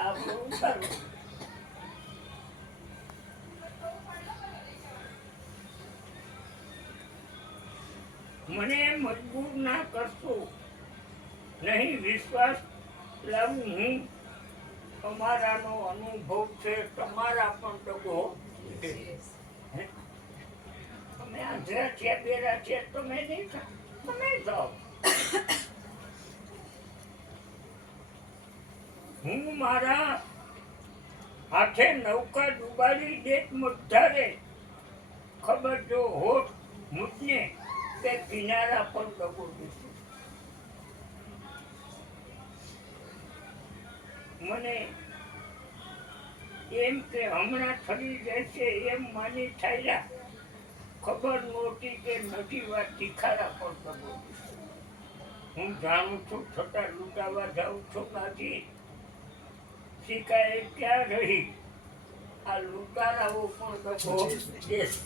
આપણું સારું. મને મજબૂર ના કરશો, નહીં વિશ્વાસ લાવું હું. તમારાનો અનુભવ છે, તમારા પણ ડગો છે. તમે આંધળા છે, બેરા છે, તમે નહીં થાવ, તમે જાઓ. હું મારા હાથે નૌકા ડુબાડી દેત મધારે, ખબર જો હોત મુજને કે કિનારા પર ડગો દીધો. મને એમ કે હમણાં ઠરી જશે એમ માની થાયલા, ખબર નહોતી કે નથી વાત તીખારા પર ડગો દીધો. હું જાણું છું છતાં લૂંટાવા જાઉં છું નથી. શીખાય ક્યાં રહી, આ લૂંટારાઓ પણ ડગો દેશ.